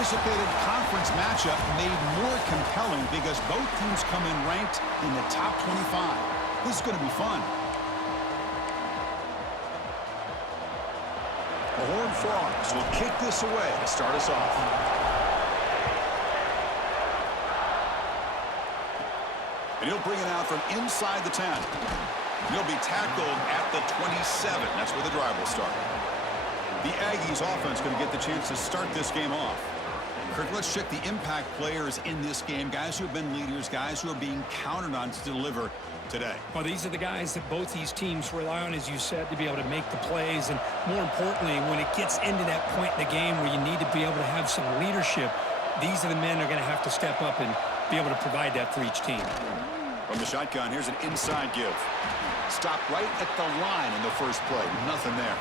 anticipated conference matchup made more compelling because both teams come in ranked in the top 25. This is going to be fun. The Horned Frogs will kick this away to start us off. And he'll bring it out from inside the 10. He'll be tackled at the 27. That's where the drive will start. The Aggies offense going to get the chance to start this game off. Kirk, let's check the impact players in this game. Guys who have been leaders, guys who are being counted on to deliver today. Well, these are the guys that both these teams rely on, as you said, to be able to make the plays. And more importantly, when it gets into that point in the game where you need to be able to have some leadership, these are the men that are going to have to step up and be able to provide that for each team. From the shotgun, here's an inside give. Stopped right at the line in the first play. Nothing there.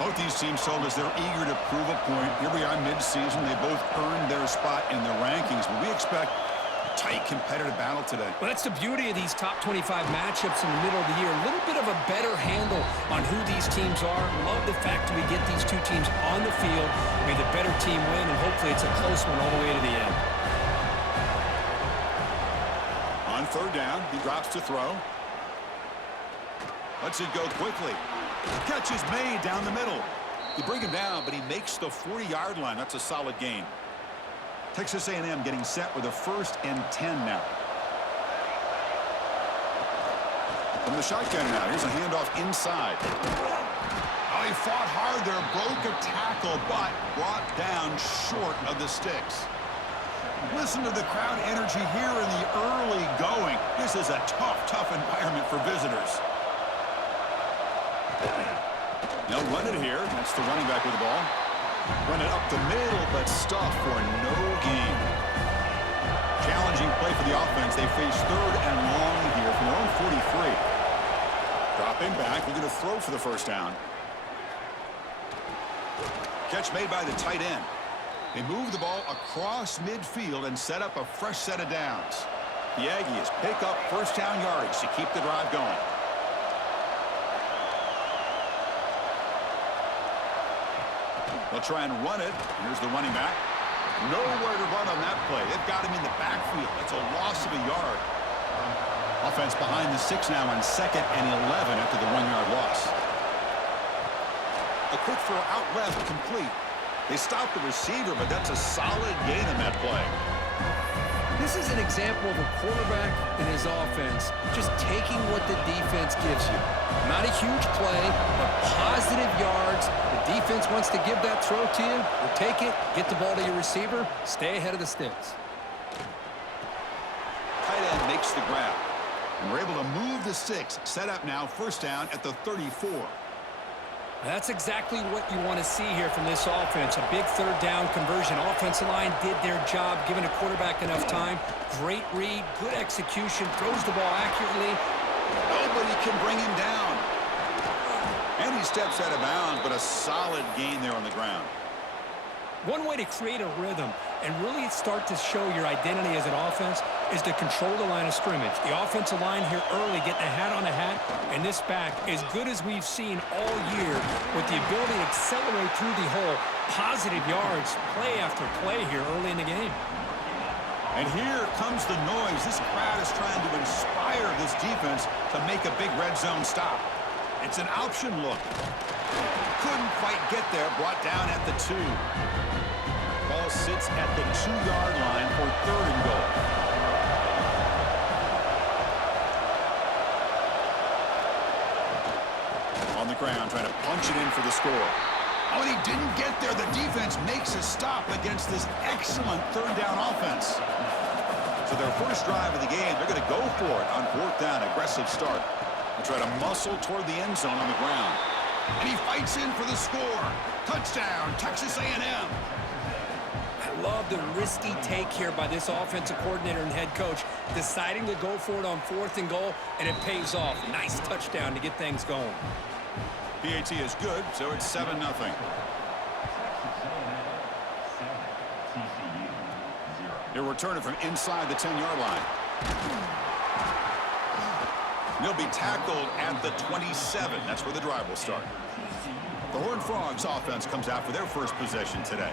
Both these teams told us they're eager to prove a point. Here we are mid-season. They both earned their spot in the rankings, but we expect a tight competitive battle today. Well, that's the beauty of these top 25 matchups in the middle of the year. A little bit of a better handle on who these teams are. Love the fact that we get these two teams on the field. May the better team win, and hopefully it's a close one all the way to the end. On third down, he drops to throw. Lets it go quickly. Catch is made down the middle. You bring him down, but he makes the 40-yard line. That's a solid gain. Texas A&M getting set with a 1st and 10 now. From the shotgun now, here's a handoff inside. Oh, he fought hard there, broke a tackle, but brought down short of the sticks. Listen to the crowd energy here in the early going. This is a tough environment for visitors. They'll run it here. That's the running back with the ball. Run it up the middle, but stuffed for no gain. Challenging play for the offense. They face 3rd and long here from their own 43. Dropping back. They're going to throw for the first down. Catch made by the tight end. They move the ball across midfield and set up a fresh set of downs. The Aggies pick up first down yardage to keep the drive going. They'll try and run it. Here's the running back. Nowhere to run on that play. They've got him in the backfield. That's a loss of a yard. Offense behind the 6 now on 2nd and 11 after the 1-yard loss. A quick throw out left, complete. They stopped the receiver, but that's a solid gain in that play. This is an example of a quarterback and his offense just taking what the defense gives you. Not a huge play, but positive yards. The defense wants to give that throw to you. You take it, get the ball to your receiver, stay ahead of the sticks. Tight end makes the grab. And we're able to move the sticks. Set up now, first down at the 34. That's exactly what you want to see here from this offense. A big 3rd down conversion. Offensive line did their job, giving a quarterback enough time. Great read, good execution, throws the ball accurately. Nobody can bring him down. And he steps out of bounds, but a solid gain there on the ground. One way to create a rhythm and really start to show your identity as an offense is to control the line of scrimmage. The offensive line here early getting a hat on a hat, and this back, as good as we've seen all year, with the ability to accelerate through the hole, positive yards, play after play here early in the game. And here comes the noise. This crowd is trying to inspire this defense to make a big red zone stop. It's an option look. Couldn't quite get there, brought down at the 2. Ball sits at the 2-yard line for 3rd and goal. On the ground, trying to punch it in for the score. Oh, and he didn't get there. The defense makes a stop against this excellent 3rd down offense. So their first drive of the game, they're going to go for it on 4th down. Aggressive start. They'll try to muscle toward the end zone on the ground. And he fights in for the score. Touchdown, Texas A&M. I love the risky take here by this offensive coordinator and head coach, deciding to go for it on 4th and goal, and it pays off. Nice touchdown to get things going. PAT is good, so it's 7-0. He'll return it from inside the 10-yard line. He'll be tackled at the 27. That's where the drive will start. The Horned Frogs offense comes out for their first possession today.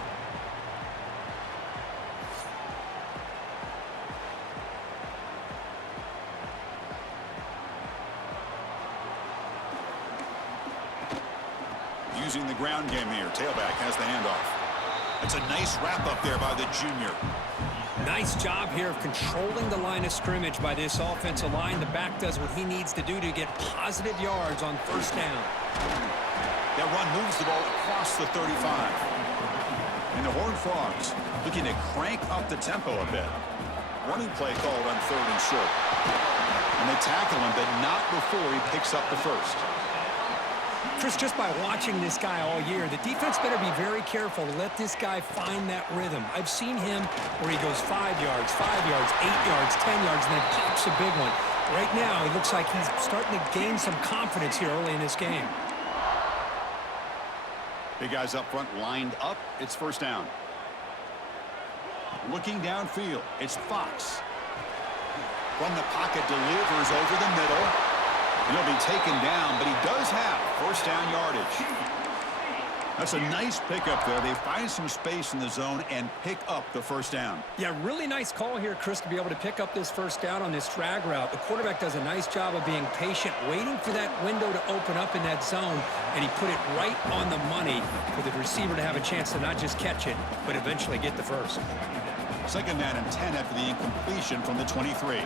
using the ground game here. Tailback has the handoff. It's a nice wrap-up there by the junior. Nice job here of controlling the line of scrimmage by this offensive line. The back does what he needs to do to get positive yards on first down. That run moves the ball across the 35. And the Horned Frogs looking to crank up the tempo a bit. Running play called on 3rd and short. And they tackle him, but not before he picks up the first. Chris, just by watching this guy all year, the defense better be very careful to let this guy find that rhythm. I've seen him where he goes 5 yards, 8 yards, 10 yards, and then pops a big one. Right now, it looks like he's starting to gain some confidence here early in this game. Big guys up front lined up. It's first down. Looking downfield, it's Fox. From the pocket, delivers over the middle. He'll be taken down, but he does have first down yardage. That's a nice pickup there. They find some space in the zone and pick up the first down. Yeah, really nice call here, Chris, to be able to pick up this first down on this drag route. The quarterback does a nice job of being patient, waiting for that window to open up in that zone, and he put it right on the money for the receiver to have a chance to not just catch it, but eventually get the first. Second down and 10 after the incompletion from the 23.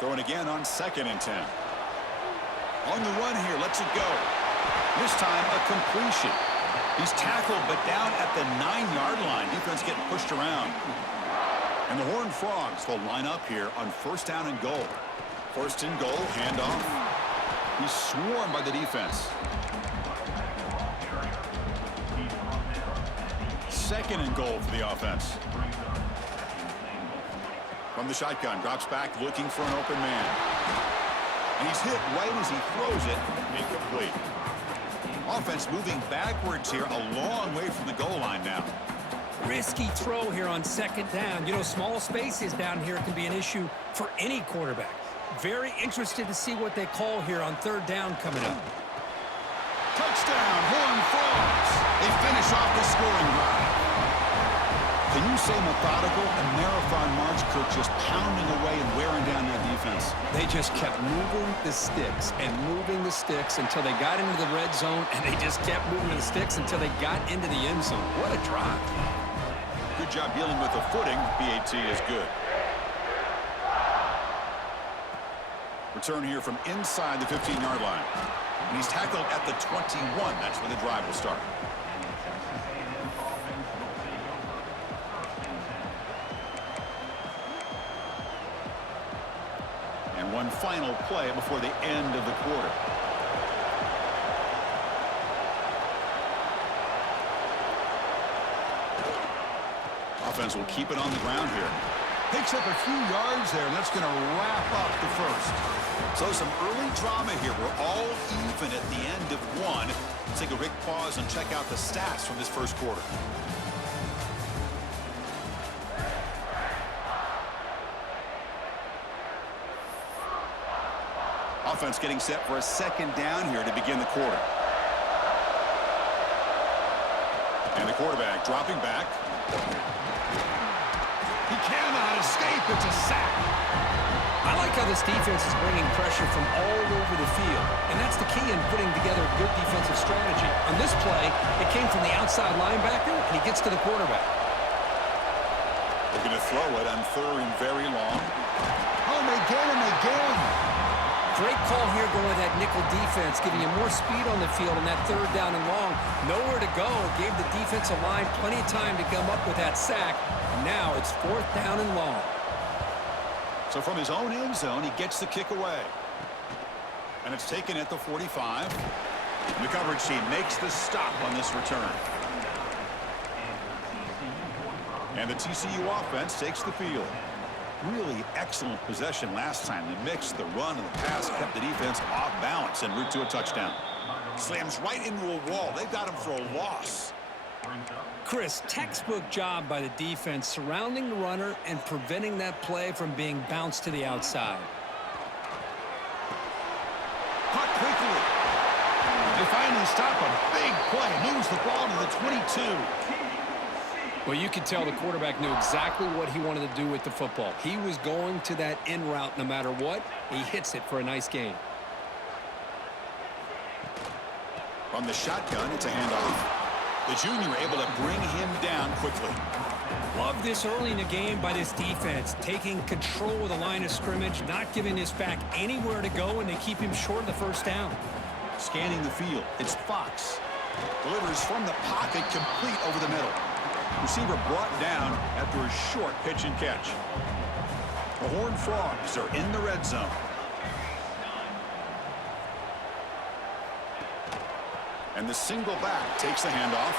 Throwing again on 2nd and 10. On the run here, lets it go. This time a completion. He's tackled, but down at the 9-yard line. Defense getting pushed around. And the Horned Frogs will line up here on first down and goal. First and goal, handoff. He's swarmed by the defense. Second and goal for the offense. From the shotgun, drops back looking for an open man. And he's hit right as he throws it. Incomplete. Offense moving backwards here, a long way from the goal line now. Risky throw here on 2nd down. You know, small spaces down here can be an issue for any quarterback. Very interested to see what they call here on 3rd down coming up. Touchdown, Horned Frogs. They finish off the scoring drive. Can you say methodical? A marathon march, Kirk, just pounding away and wearing down that defense. They just kept moving the sticks and moving the sticks until they got into the red zone, and they just kept moving the sticks until they got into the end zone. What a drive. Good job dealing with the footing. PAT is good. Return here from inside the 15-yard line. And he's tackled at the 21. That's where the drive will start. And one final play before the end of the quarter. Offense will keep it on the ground here. Picks up a few yards there, and that's going to wrap up the first. So some early drama here. We're all even at the end of one. Let's take a quick pause and check out the stats from this first quarter. Offense getting set for a second down here to begin the quarter. And the quarterback dropping back. He cannot escape. It's a sack. I like how this defense is bringing pressure from all over the field, and that's the key in putting together a good defensive strategy. On this play, it came from the outside linebacker, and he gets to the quarterback. Looking to throw it on 3rd and very long. Oh, and they get him again. Great call here going with that nickel defense, giving you more speed on the field on that 3rd down and long. Nowhere to go. Gave the defensive line plenty of time to come up with that sack. And now it's 4th down and long. So from his own end zone, he gets the kick away. And it's taken at the 45. And the coverage team makes the stop on this return. And the TCU offense takes the field. Really excellent possession last time. They mixed the run and the pass, kept the defense off balance en route to a touchdown. Slams right into a wall. They've got him for a loss. Chris, textbook job by the defense surrounding the runner and preventing that play from being bounced to the outside. Caught quickly. They finally stop a big play. Moves the ball to the 22. Well, you could tell the quarterback knew exactly what he wanted to do with the football. He was going to that in route no matter what. He hits it for a nice gain. From the shotgun, it's a handoff. The junior able to bring him down quickly. Love this early in the game by this defense, taking control of the line of scrimmage, not giving this back anywhere to go, and they keep him short of the first down. Scanning the field, it's Fox. Delivers from the pocket, complete over the middle. Receiver brought down after a short pitch and catch. The Horned Frogs are in the red zone. And the single back takes the handoff.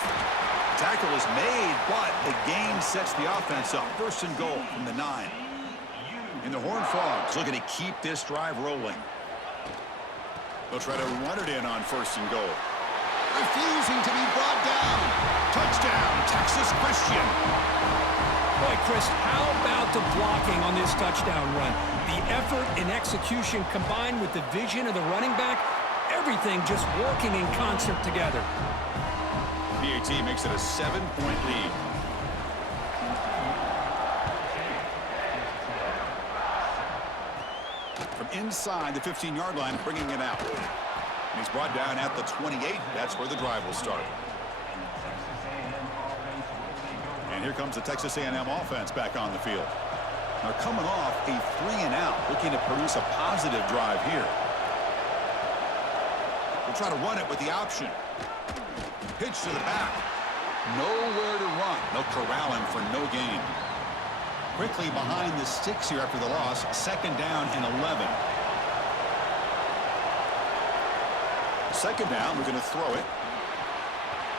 Tackle is made, but the gain sets the offense up. First and goal from the 9. And the Horned Frogs looking to keep this drive rolling. They'll try to run it in on first and goal. Refusing to be brought down. Touchdown, Texas Christian. Boy, Chris, how about the blocking on this touchdown run? The effort and execution combined with the vision of the running back, everything just working in concert together. PAT makes it a 7-point lead. From inside the 15-yard line, bringing it out. And he's brought down at the 28. That's where the drive will start. And here comes the Texas A&M offense back on the field. Now coming off a 3-and-out, looking to produce a positive drive here. We'll try to run it with the option. Pitch to the back. Nowhere to run. They'll corral him for no gain. Quickly behind the sticks here after the loss. Second down and 11. Second down, we're going to throw it.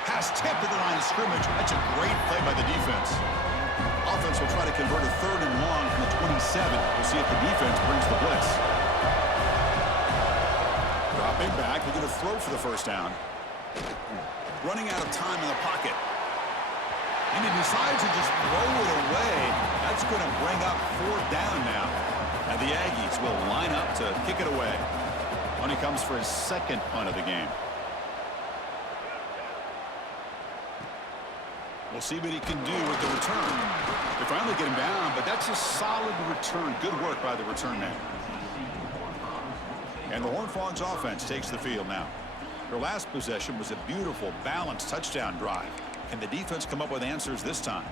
Pass tip to the line of scrimmage. That's a great play by the defense. Offense will try to convert a third and long from the 27. We'll see if the defense brings the blitz. Dropping back, we're going to throw for the first down. Running out of time in the pocket. And he decides to just throw it away. That's going to bring up fourth down now. And the Aggies will line up to kick it away. When he comes for his second punt of the game. We'll see what he can do with the return. They finally get him down, but that's a solid return. Good work by the return man. And the Horned Frogs offense takes the field now. Their last possession was a beautiful, balanced touchdown drive. Can the defense come up with answers this time?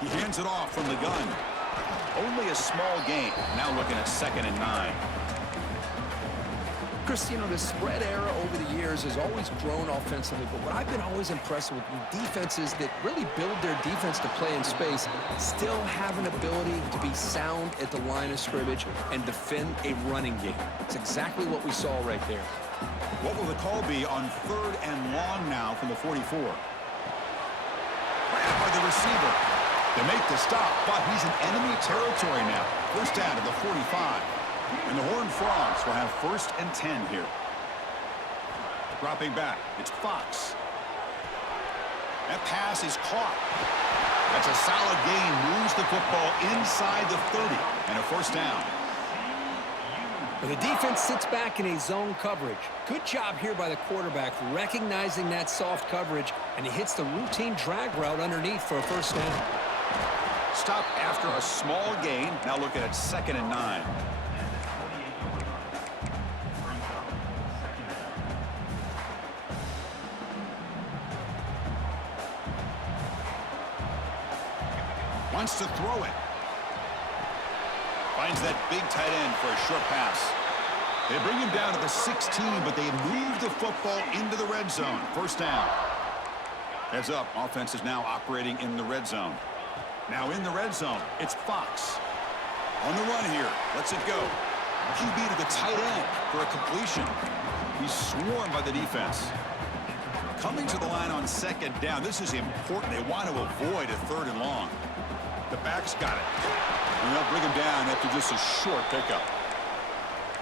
He hands it off from the gun. Only a small gain. Now looking at 2nd and 9. Chris, you know, the spread era over the years has always grown offensively, but what I've been always impressed with defenses that really build their defense to play in space still have an ability to be sound at the line of scrimmage and defend a running game. It's exactly what we saw right there. What will the call be on 3rd and long now from the 44? Grabbed by the receiver. They make the stop, but he's in enemy territory now. First down to the 45. And the Horned Frogs will have 1st and 10 here. Dropping back, it's Fox. That pass is caught. That's a solid gain. Moves the football inside the 30. And a first down. But the defense sits back in a zone coverage. Good job here by the quarterback recognizing that soft coverage, and he hits the routine drag route underneath for a first down. Stop after a small gain. Now looking at 2nd and 9. Wants to throw it. Finds that big tight end for a short pass. They bring him down to the 16, but they move the football into the red zone. First down. Heads up. Offense is now operating in the red zone. Now in the red zone, it's Fox. On the run here. Lets it go. QB to the tight end for a completion. He's swarmed by the defense. Coming to the line on 2nd down. This is important. They want to avoid a 3rd and long. The back's got it. And they'll bring him down after just a short pickup.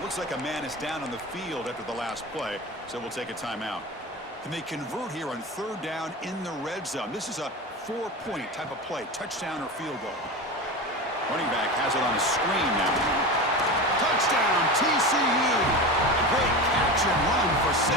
Looks like a man is down on the field after the last play, so we'll take a timeout. Can they convert here on 3rd down in the red zone? This is a 4-point type of play, touchdown or field goal. Running back has it on a screen now. Touchdown, TCU. A great catch and run for 6.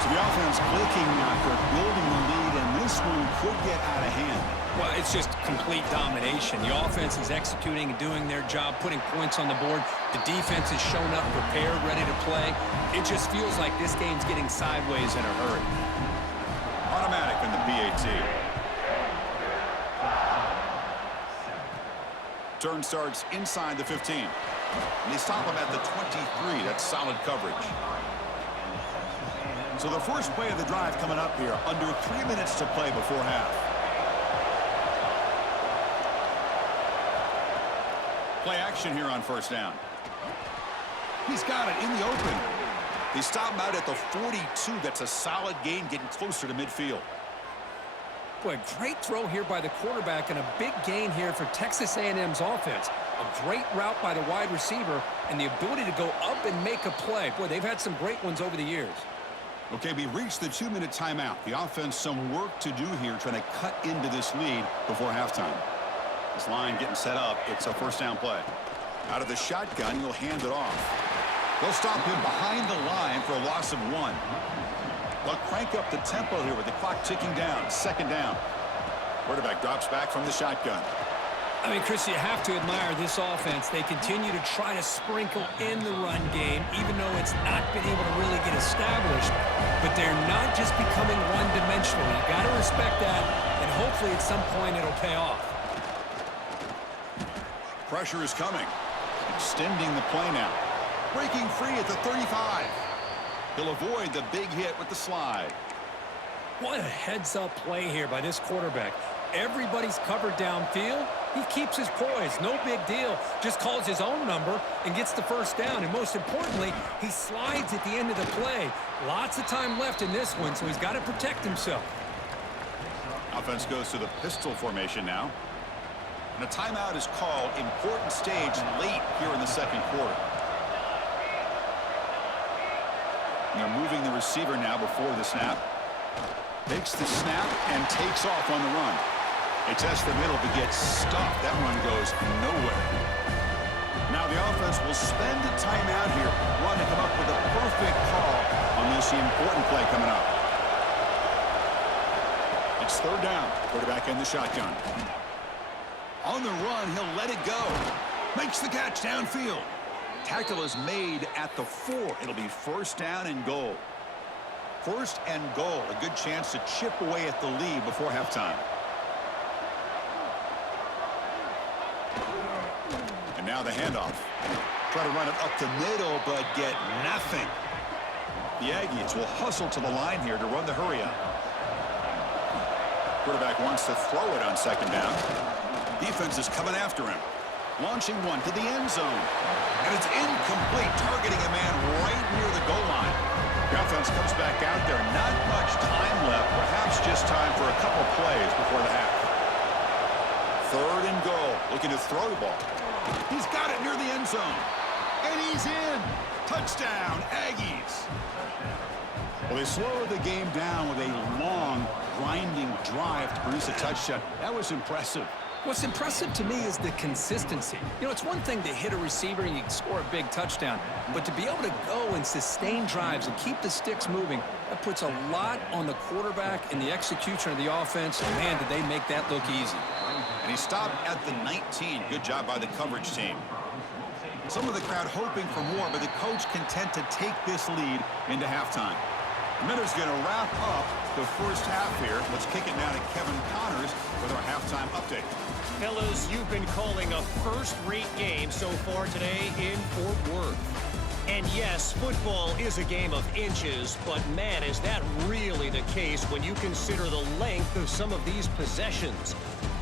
So the offense clicking now, building the lead, and this one could get out of hand. Well, it's just complete domination. The offense is executing and doing their job, putting points on the board. The defense has shown up, prepared, ready to play. It just feels like this game's getting sideways in a hurry. Automatic in the PAT. Turn starts inside the 15. And they stop him at the 23. That's solid coverage. So the first play of the drive coming up here. Under 3 minutes to play before half. Play action here on first down. He's got it in the open. They stop him out at the 42. That's a solid gain, getting closer to midfield. Boy, great throw here by the quarterback and a big gain here for Texas A&M's offense. A great route by the wide receiver and the ability to go up and make a play. Boy, they've had some great ones over the years. Okay, we reached the 2-minute timeout. The offense some work to do here, trying to cut into this lead before halftime. This line getting set up. It's a first down play. Out of the shotgun, you'll hand it off. They'll stop him behind the line for a loss of 1. They'll crank up the tempo here with the clock ticking down. Second down. Quarterback drops back from the shotgun. I mean, Chris, you have to admire this offense. They continue to try to sprinkle in the run game, even though it's not been able to really get established. But they're not just becoming one-dimensional. You got to respect that, and hopefully at some point it'll pay off. Pressure is coming. Extending the play now. Breaking free at the 35. He'll avoid the big hit with the slide. What a heads-up play here by this quarterback. Everybody's covered downfield. He keeps his poise. No big deal. Just calls his own number and gets the first down. And most importantly, he slides at the end of the play. Lots of time left in this one, so he's got to protect himself. Offense goes to the pistol formation now. And a timeout is called. Important stage late here in the second quarter. And they're moving the receiver now before the snap. Takes the snap and takes off on the run. They test the middle but gets stuffed. That run goes nowhere. Now the offense will spend a timeout here. Want to come up with a perfect call on this important play coming up. It's third down. Quarterback in the shotgun. On the run, he'll let it go. Makes the catch downfield. Tackle is made at the 4. It'll be first down and goal. First and goal. A good chance to chip away at the lead before halftime. And now the handoff. Try to run it up the middle, but get nothing. The Aggies will hustle to the line here to run the hurry up. Quarterback wants to throw it on second down. Defense is coming after him. Launching one to the end zone. And it's incomplete, targeting a man right near the goal line. The offense comes back out there. Not much time left. Perhaps just time for a couple plays before the half. Third and goal. Looking to throw the ball. He's got it near the end zone. And he's in. Touchdown, Aggies. Well, they slow the game down with a long, grinding drive to produce a touchdown. That was impressive. What's impressive to me is the consistency. You know, it's one thing to hit a receiver and you can score a big touchdown, but to be able to go and sustain drives and keep the sticks moving, that puts a lot on the quarterback and the execution of the offense. And man, did they make that look easy. And he stopped at the 19. Good job by the coverage team. Some of the crowd hoping for more, but the coach content to take this lead into halftime. The Miners going to wrap up the first half here. Let's kick it now to Kevin Connors with our halftime update. Fellas, you've been calling a first-rate game so far today in Fort Worth. And yes, football is a game of inches, but man, is that really the case when you consider the length of some of these possessions.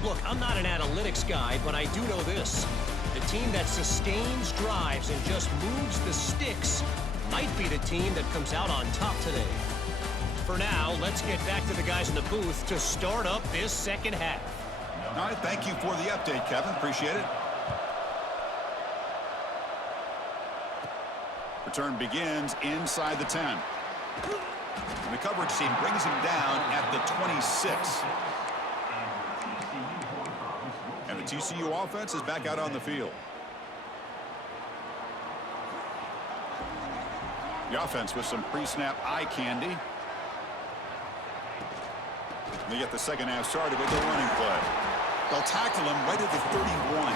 Look, I'm not an analytics guy, but I do know this. The team that sustains drives and just moves the sticks might be the team that comes out on top today. For now, let's get back to the guys in the booth to start up this second half. All right, thank you for the update, Kevin. Appreciate it. Return begins inside the 10. And the coverage team brings him down at the 26. And the TCU offense is back out on the field. The offense with some pre-snap eye candy. They get the second half started with the running play. They'll tackle him right at the 31.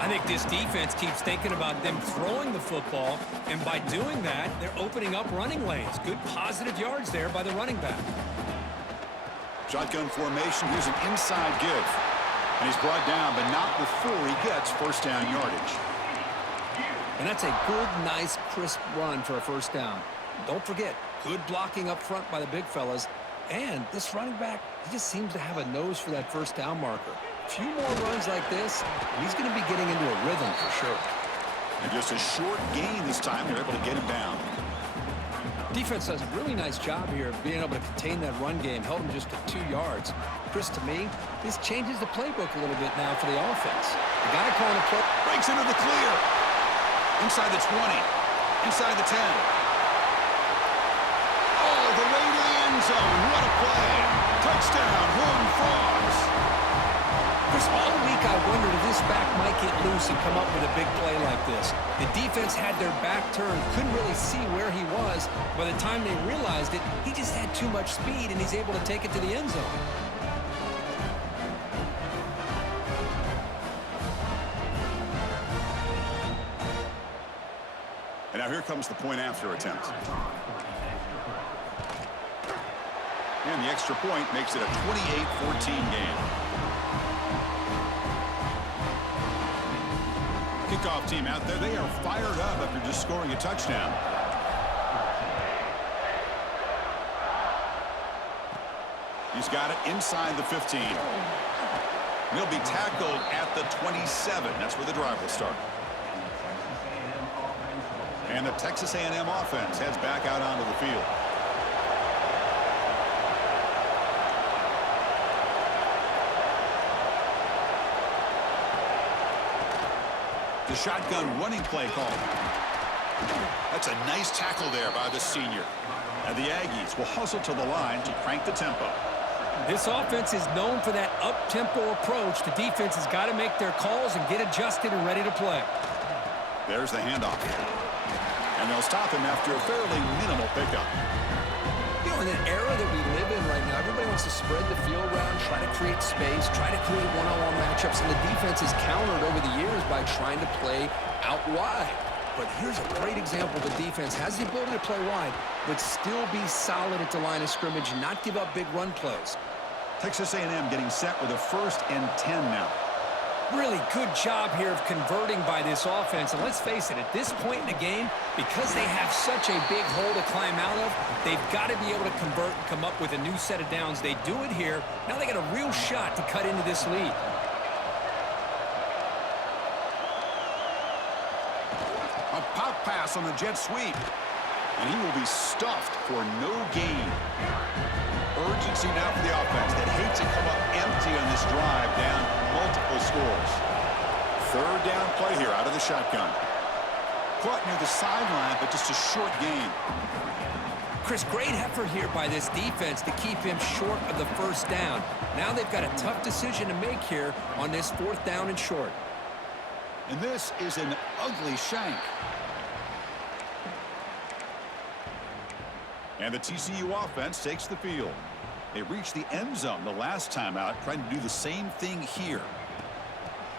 I think this defense keeps thinking about them throwing the football, and by doing that, they're opening up running lanes. Good positive yards there by the running back. Shotgun formation. Here's an inside give. And he's brought down, but not before he gets first down yardage. And that's a good, nice, crisp run for a first down. Don't forget, good blocking up front by the big fellas. And this running back, he just seems to have a nose for that first down marker. A few more runs like this, and he's going to be getting into a rhythm for sure. And just a short gain this time. They're able to get him down. Defense does a really nice job here of being able to contain that run game, held him just to 2 yards. Chris, to me, this changes the playbook a little bit now for the offense. The guy calling the play breaks into the clear. Inside the 20. Inside the 10. Oh, the way to the end zone. What a play. Touchdown, Horned Frogs. Chris, all week I wondered if this back might get loose and come up with a big play like this. The defense had their back turned, couldn't really see where he was. By the time they realized it, he just had too much speed, and he's able to take it to the end zone. And now here comes the point after attempt. And the extra point makes it a 28-14 game. Kickoff team out there, they are fired up after just scoring a touchdown. He's got it inside the 15. He'll be tackled at the 27. That's where the drive will start. And the Texas A&M offense heads back out onto the field. The shotgun running play call. That's a nice tackle there by the senior. And the Aggies will hustle to the line to crank the tempo. This offense is known for that up-tempo approach. The defense has got to make their calls and get adjusted and ready to play. There's the handoff. And they'll stop him after a fairly minimal pickup. You know, in an era that we live in right now, everybody wants to spread the field around, try to create space, try to create one-on-one matchups, and the defense has countered over the years by trying to play out wide. But here's a great example. The defense has the ability to play wide, but still be solid at the line of scrimmage and not give up big run plays. Texas A&M getting set with a 1st and 10 now. Really good job here of converting by this offense. And let's face it, at this point in the game, because they have such a big hole to climb out of, they've got to be able to convert and come up with a new set of downs. They do it here. Now they got a real shot to cut into this lead. A pop pass on the jet sweep. And he will be stuffed for no gain. Urgency now for the offense that hates to come up empty on this drive, down multiple scores. 3rd down play here out of the shotgun. Caught near the sideline, but just a short gain. Chris, great effort here by this defense to keep him short of the first down. Now they've got a tough decision to make here on this 4th down and short. And this is an ugly shank. And the TCU offense takes the field. They reached the end zone the last time out, trying to do the same thing here.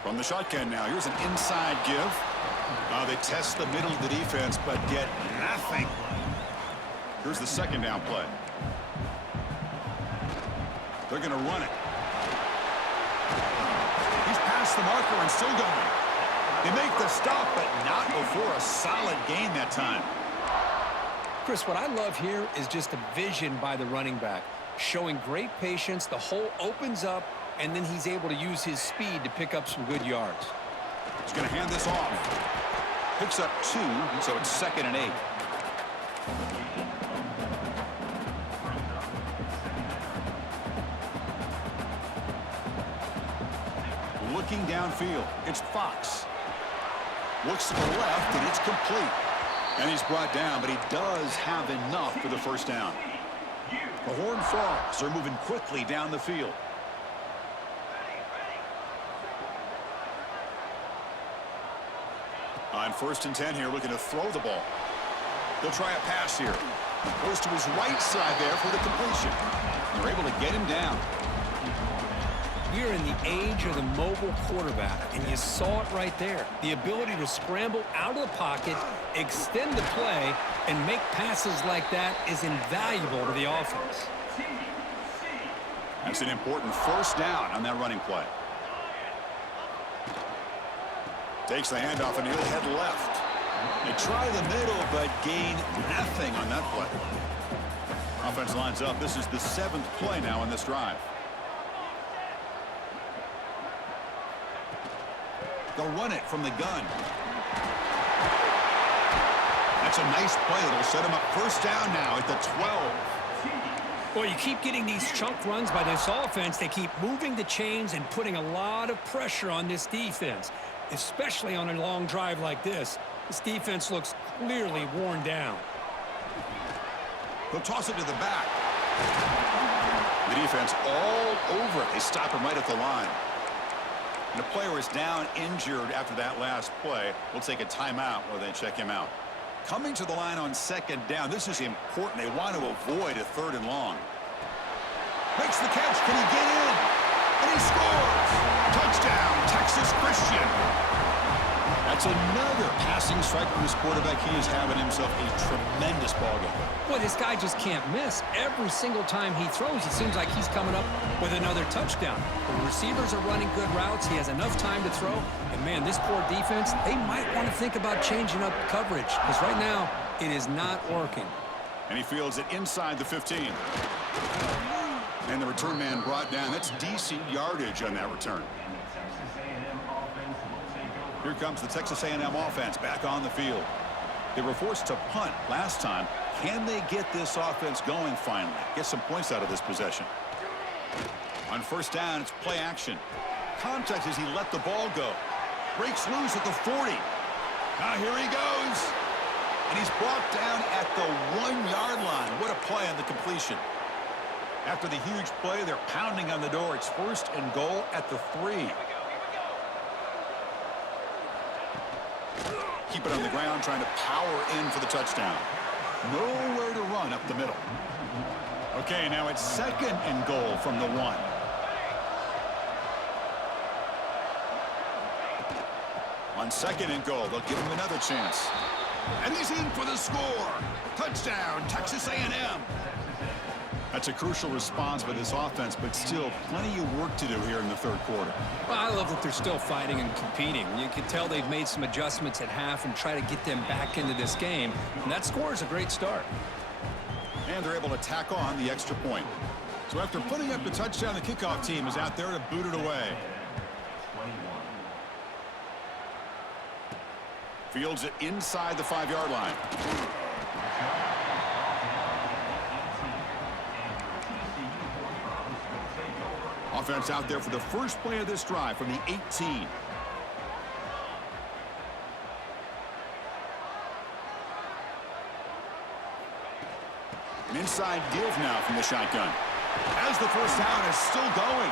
From the shotgun now, here's an inside give. They test the middle of the defense, but get nothing. Here's the 2nd down play. They're going to run it. He's past the marker and still going. They make the stop, but not before a solid gain that time. Chris, what I love here is just the vision by the running back. Showing great patience, the hole opens up, and then he's able to use his speed to pick up some good yards. He's going to hand this off. Picks up 2, so it's 2nd and 8. Looking downfield, it's Fox. Looks to the left, and it's complete. And he's brought down, but he does have enough for the first down. The Horned Frogs are moving quickly down the field. On 1st and 10 here, looking to throw the ball. They'll try a pass here. Goes to his right side there for the completion. They're able to get him down. We are in the age of the mobile quarterback, and you saw it right there. The ability to scramble out of the pocket, extend the play, and make passes like that is invaluable to the offense. That's an important first down on that running play. Takes the handoff and he'll head left. They try the middle, but gain nothing on that play. Offense lines up. This is the 7th play now on this drive. They'll run it from the gun. That's a nice play. It'll set them up first down now at the 12. Well, you keep getting these chunk runs by this offense. They keep moving the chains and putting a lot of pressure on this defense, especially on a long drive like this. This defense looks clearly worn down. He'll toss it to the back. The defense all over it. They stop him right at the line. And the player is down injured after that last play. We'll take a timeout while they check him out. Coming to the line on 2nd down. This is important. They want to avoid a 3rd and long. Makes the catch. Can he get in? And he scores. Touchdown, Texas Christian. That's another passing strike from this quarterback. He is having himself a tremendous ballgame. Boy, this guy just can't miss. Every single time he throws, it seems like he's coming up with another touchdown. The receivers are running good routes. He has enough time to throw. And, man, this poor defense, they might want to think about changing up coverage because right now it is not working. And he fields it inside the 15. And the return man brought down. That's decent yardage on that return. Here comes the Texas A&M offense back on the field. They were forced to punt last time. Can they get this offense going finally? Get some points out of this possession. On first down, it's play action. Contact as he let the ball go. Breaks loose at the 40. Now here he goes. And he's brought down at the 1-yard line. What a play on the completion. After the huge play, they're pounding on the door. It's 1st and goal at the 3. Keep it on the ground, trying to power in for the touchdown. Nowhere to run up the middle. Okay, now it's 2nd and goal from the 1. On 2nd and goal, they'll give him another chance. And he's in for the score. Touchdown, Texas A&M. That's a crucial response by this offense, but still plenty of work to do here in the 3rd quarter. Well, I love that they're still fighting and competing. You can tell they've made some adjustments at half and try to get them back into this game. And that score is a great start. And they're able to tack on the extra point. So after putting up the touchdown, the kickoff team is out there to boot it away. Fields it inside the 5-yard line. Offense out there for the first play of this drive from the 18. An inside give now from the shotgun. As the first down is still going.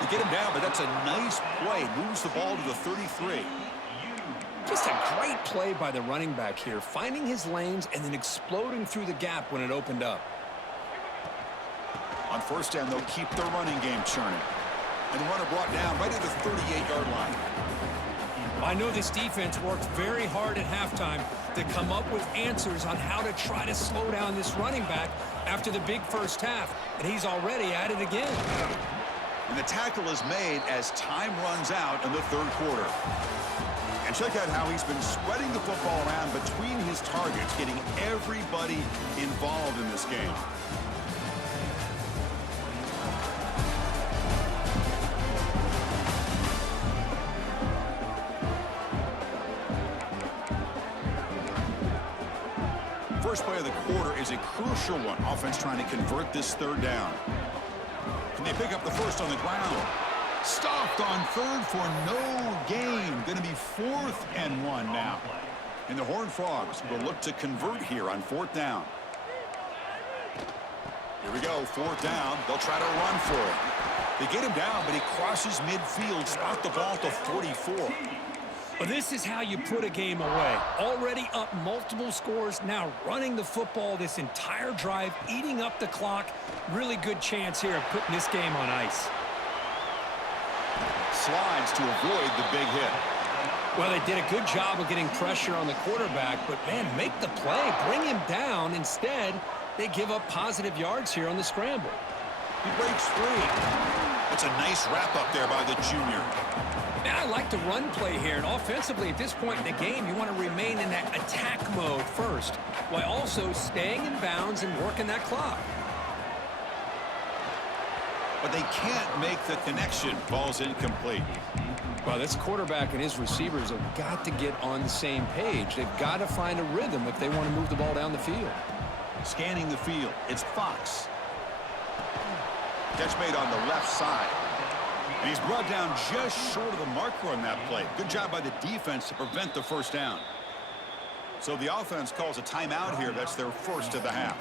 They get him down, but that's a nice play. Moves the ball to the 33. Just a great play by the running back here, finding his lanes and then exploding through the gap when it opened up. On first down, they'll keep their running game churning. And the runner brought down right at the 38-yard line. I know this defense worked very hard at halftime to come up with answers on how to try to slow down this running back after the big first half. And he's already at it again. And the tackle is made as time runs out in the 3rd quarter. And check out how he's been spreading the football around between his targets, getting everybody involved in this game. First play of the quarter is a crucial one. Offense trying to convert this 3rd down. Can they pick up the first on the ground? Stopped on 3rd for no gain. Going to be 4th and 1 now. And the Horned Frogs will look to convert here on 4th down. Here we go, 4th down. They'll try to run for it. They get him down, but he crosses midfield, spot the ball to 44. Well, this is how you put a game away. Already up multiple scores, now running the football this entire drive, eating up the clock. Really good chance here of putting this game on ice. Slides to avoid the big hit. Well, they did a good job of getting pressure on the quarterback, but, man, make the play. Bring him down. Instead, they give up positive yards here on the scramble. He breaks free. That's a nice wrap-up there by the junior. Now, I like the run play here, and offensively at this point in the game, you want to remain in that attack mode first, while also staying in bounds and working that clock. But they can't make the connection. Ball's incomplete. Well, this quarterback and his receivers have got to get on the same page. They've got to find a rhythm if they want to move the ball down the field. Scanning the field, it's Fox. Catch made on the left side. And he's brought down just short of the marker on that play. Good job by the defense to prevent the first down. So the offense calls a timeout here. That's their first of the half.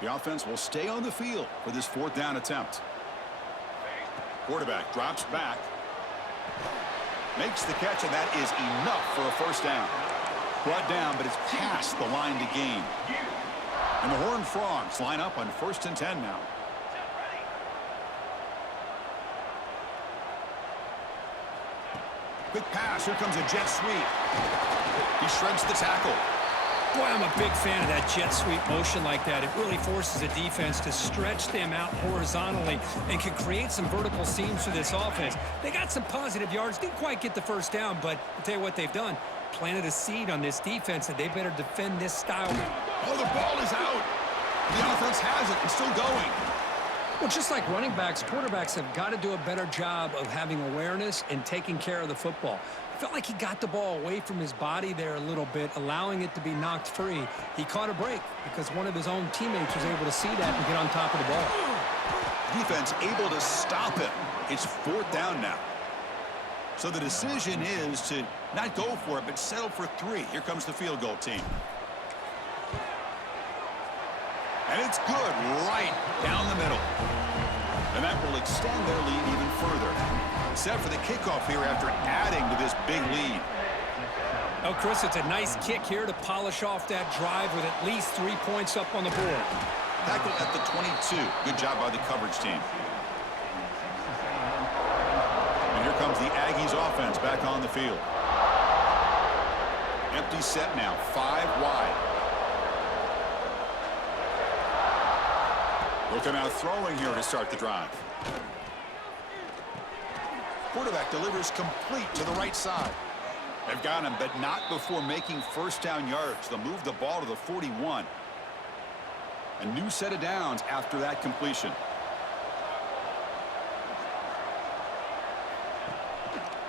The offense will stay on the field for this fourth down attempt. Quarterback drops back. Makes the catch, and that is enough for a first down. Brought down, but it's past the line to gain. And the Horned Frogs line up on 1st and 10 now. Quick pass. Here comes a jet sweep. He shreds the tackle. Boy, I'm a big fan of that jet sweep motion like that. It really forces a defense to stretch them out horizontally and can create some vertical seams for this offense. They got some positive yards. Didn't quite get the first down, but I'll tell you what they've done. Planted a seed on this defense, and they better defend this style. Oh, the ball is out. The offense has it and still going. Well, just like running backs, quarterbacks have got to do a better job of having awareness and taking care of the football. I felt like he got the ball away from his body there a little bit, allowing it to be knocked free. He caught a break because one of his own teammates was able to see that and get on top of the ball. Defense able to stop it. It's 4th down now. So the decision is to not go for it, but settle for 3. Here comes the field goal team. And it's good right down the middle. And that will extend their lead even further. Set for the kickoff here after adding to this big lead. Oh, Chris, it's a nice kick here to polish off that drive with at least 3 points up on the board. Tackle at the 22. Good job by the coverage team. And here comes the Aggies offense back on the field. Empty set now, 5 wide. Looking out throwing here to start the drive. Quarterback delivers complete to the right side. They've got him, but not before making first down yards. They'll move the ball to the 41. A new set of downs after that completion.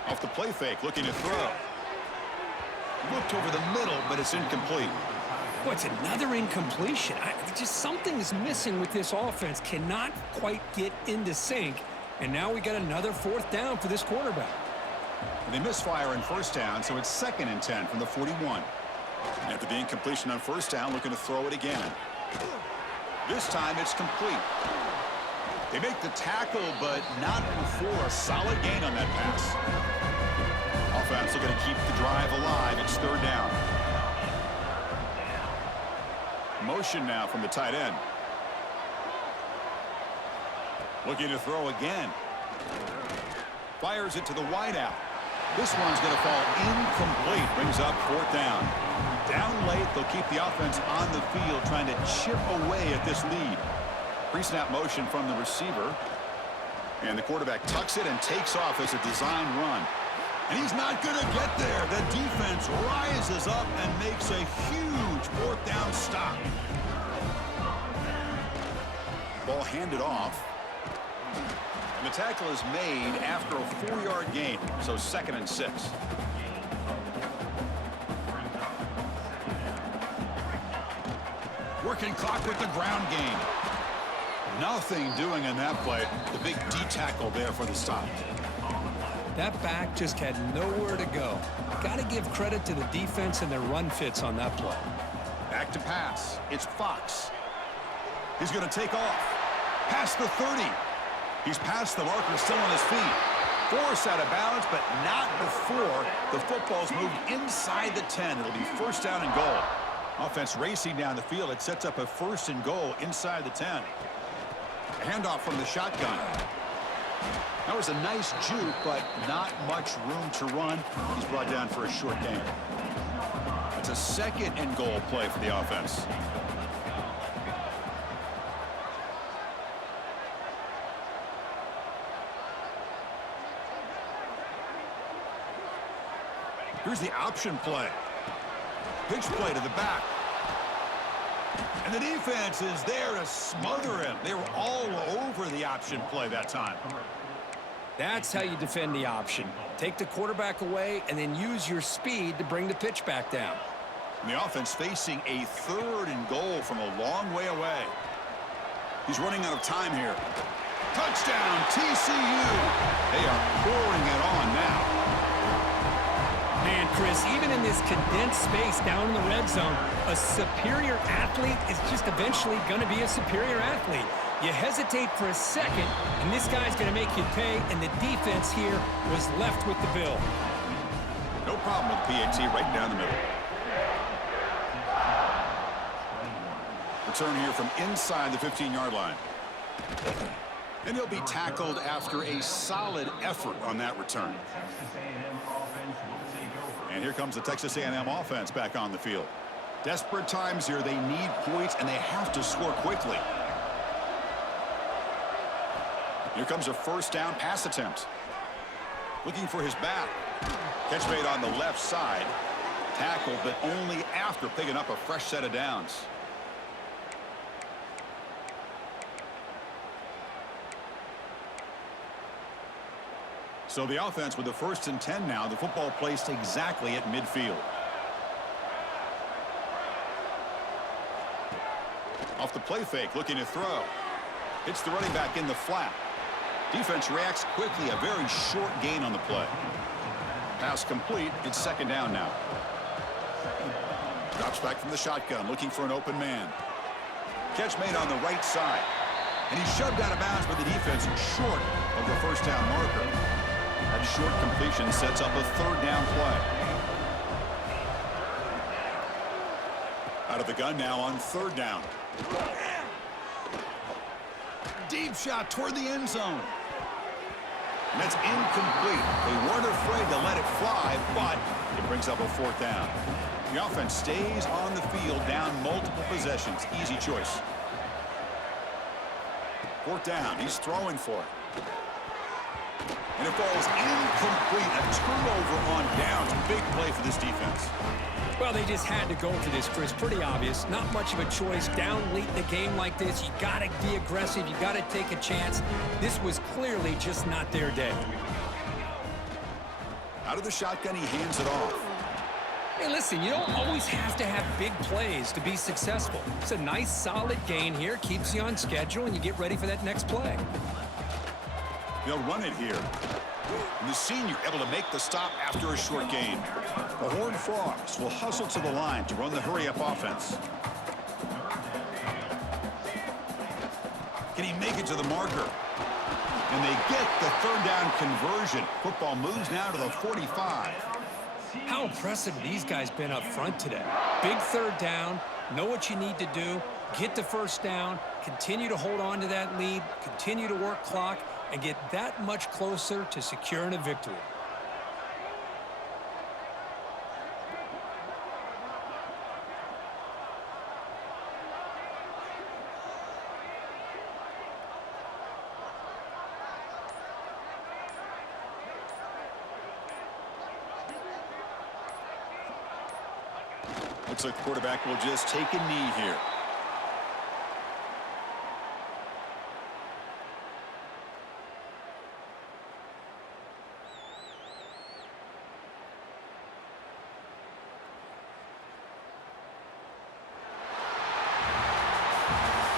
Off the play fake, looking to throw. Looked over the middle, but it's incomplete. Boy, it's another incompletion. Just something's missing with this offense. Cannot quite get into sync. And now we got another 4th down for this quarterback. They misfire in first down, so it's 2nd and 10 from the 41. And after the incompletion on first down, looking to throw it again. This time it's complete. They make the tackle, but not before a solid gain on that pass. Offense looking to keep the drive alive. It's 3rd down. Motion now from the tight end. Looking to throw again. Fires it to the wideout. This one's going to fall incomplete. Brings up 4th down. Down late, they'll keep the offense on the field trying to chip away at this lead. Pre-snap motion from the receiver. And the quarterback tucks it and takes off as a design run. And he's not going to get there. The defense rises up and makes a huge 4th down stop. Ball handed off. And the tackle is made after a 4-yard gain, so 2nd and 6. Working clock with the ground game. Nothing doing in that play. The big D tackle there for the stop. That back just had nowhere to go. Got to give credit to the defense and their run fits on that play. Back to pass. It's Fox. He's going to take off. Past the 30. He's past the marker, still on his feet. Forced out of bounds, but not before the football's moved inside the 10. It'll be first down and goal. Offense racing down the field. It sets up a first and goal inside the 10. A handoff from the shotgun. That was a nice juke, but not much room to run. He's brought down for a short gain. It's a second and goal play for the offense. Here's the option play. Pitch play to the back. And the defense is there to smother him. They were all over the option play that time. That's how you defend the option. Take the quarterback away and then use your speed to bring the pitch back down. And the offense facing a third and goal from a long way away. He's running out of time here. Touchdown, TCU. They are pouring it on now. Man, Chris, even in this condensed space down in the red zone, a superior athlete is just eventually going to be a superior athlete. You hesitate for a second, and this guy's going to make you pay, and the defense here was left with the bill. No problem with PAT right down the middle. Return here from inside the 15-yard line. And he'll be tackled after a solid effort on that return. And here comes the Texas A&M offense back on the field. Desperate times here. They need points, and they have to score quickly. Here comes a first down pass attempt. Looking for his back. Catch made on the left side. Tackled, but only after picking up a fresh set of downs. So the offense with the first and 10 now. The football placed exactly at midfield. Off the play fake, looking to throw. Hits the running back in the flat. Defense reacts quickly. A very short gain on the play. Pass complete. It's second down now. Drops back from the shotgun, looking for an open man. Catch made on the right side. And he's shoved out of bounds by the defense short of the first down marker. That short completion sets up a third down play. Out of the gun now on third down. Deep shot toward the end zone. And that's incomplete. They weren't afraid to let it fly, but it brings up a fourth down. The offense stays on the field, down multiple possessions. Easy choice. Fourth down. He's throwing for it. And it falls incomplete. A turnover on downs. Big play for this defense. Well, they just had to go for this, Chris. Pretty obvious. Not much of a choice. Down late in the game like this, you got to be aggressive. You got to take a chance. This was clearly just not their day. Out of the shotgun, he hands it off. Hey, listen, you don't always have to have big plays to be successful. It's a nice, solid gain here. Keeps you on schedule, and you get ready for that next play. They'll run it here. And the senior able to make the stop after a short gain. The Horned Frogs will hustle to the line to run the hurry-up offense. Can he make it to the marker? And they get the third down conversion. Football moves now to the 45. How impressive have these guys been up front today? Big third down. Know what you need to do. Get the first down. Continue to hold on to that lead. Continue to work clock. And get that much closer to securing a victory. Looks like the quarterback will just take a knee here.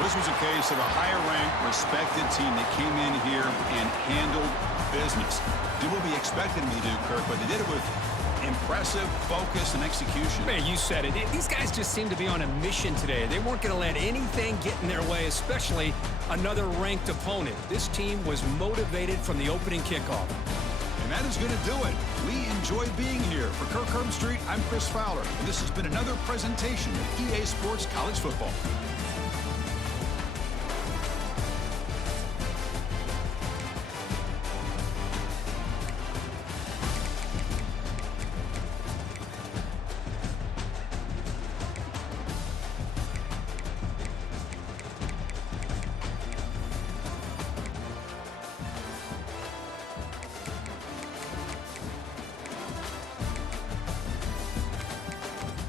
This was a case of a higher-ranked, respected team that came in here and handled business. Did what we expected them to do, Kirk, but they did it with impressive focus and execution. Man, you said it. These guys just seem to be on a mission today. They weren't going to let anything get in their way, especially another ranked opponent. This team was motivated from the opening kickoff. And that is going to do it. We enjoyed being here. For Kirk Herbstreit, I'm Chris Fowler, and this has been another presentation of EA Sports College Football.